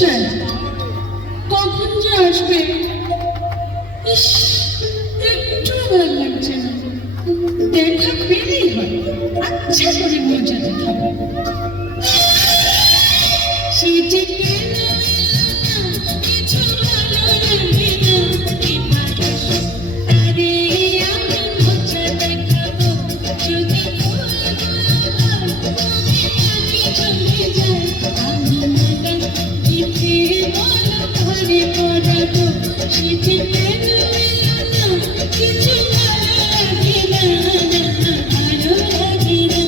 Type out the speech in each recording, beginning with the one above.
চাই, কখন যে আসবে। ইস, একটু ভালো লাগছে না। দেখা পেলেই হয়, আচ্ছা করে মজাতে খাবো। সে যে কিছু ভালো লাগে না, আরে আমি মজা দেখাবো যদি চলে যায়। আমি ম্যাডাম জিতে বলো ঘরে পড়াবো। সে যে কিছু ভালো লাগে না, ভালো লাগে না।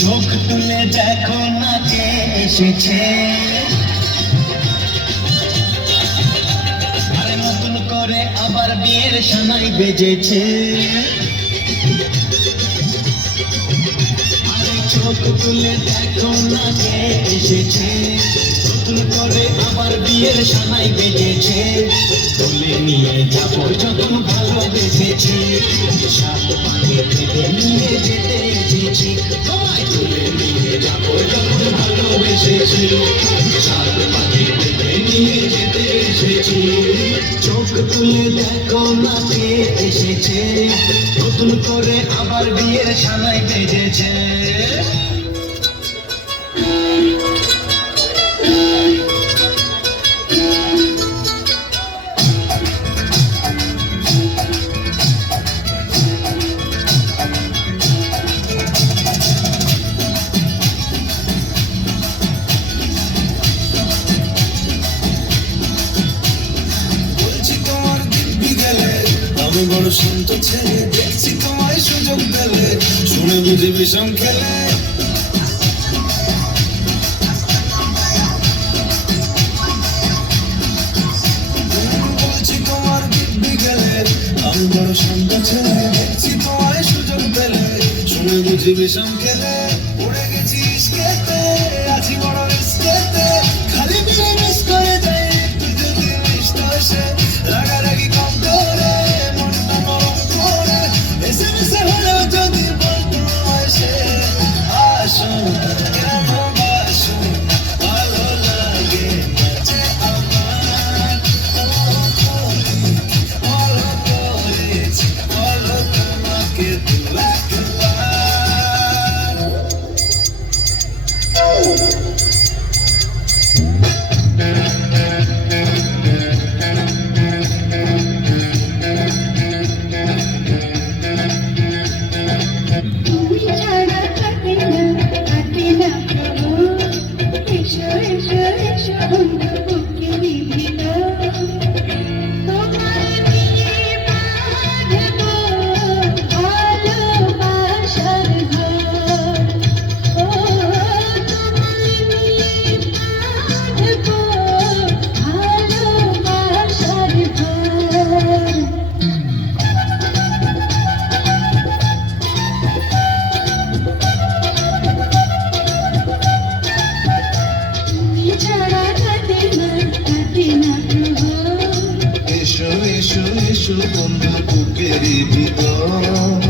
চোখ তুলে দেখো না কে এসেছে, আরে নতুন করে আবার বিয়ের সানাই বেজেছে। আরে চোখ তুলে দেখো না কে এসেছে, নতুন করে আবার বিয়ের সানাই বেজেছে। তুলে নিয়ে যাবো যখন ভালোবেসেছি, সাত পাকে থেকে নিয়ে যেতে এসেছি। তোমায় তুলে নিয়ে যাবো যখন ভালোবেসেছি, সাত পাকে থেকে নিয়ে যেতে এসেছি। চোখ তুলে দেখো না কে এসেছে, নতুন করে আবার বিয়ের সানাই বেজেছে। আমি বড় শান্ত ছেলে, দেখছি তোমায় সুযোগ পেলে শুনে বুঝি বিষম খেলে। বলছি তোমার দিব্যি গেলে, আমি বড় শান্ত ছেলে, দেখছি তোমায় সুযোগ পেলে শুনে বুঝি বিষম খেলে। উড়ে গেছি ইস্কেতে, আছি বড় রিস্কেতে, খালি বিয়ে মিস করে যাই একটু যদি মিষ্ট আসে। রাগারাগি কম করে যদি বলতো আসে, আসুন কেন বাসুন, ভালো লাগে যে আমার। ভালো করেছি বলো তোমাকে দু একবার। তুমি ছাড়া থাকে না, থাকে না প্রভু। এসো এসো এসো বন্ধু বুকে নিভিল, তোমায় নিয়ে বাঁধবো ভালোবাসার ঘর। ও তোমায় নিয়ে বাঁধবো ভালোবাসার ঘর। ছাড়া থাকে না, থাকে না প্রভু। এসো এসো এসো বন্ধু বুকের ভিতর।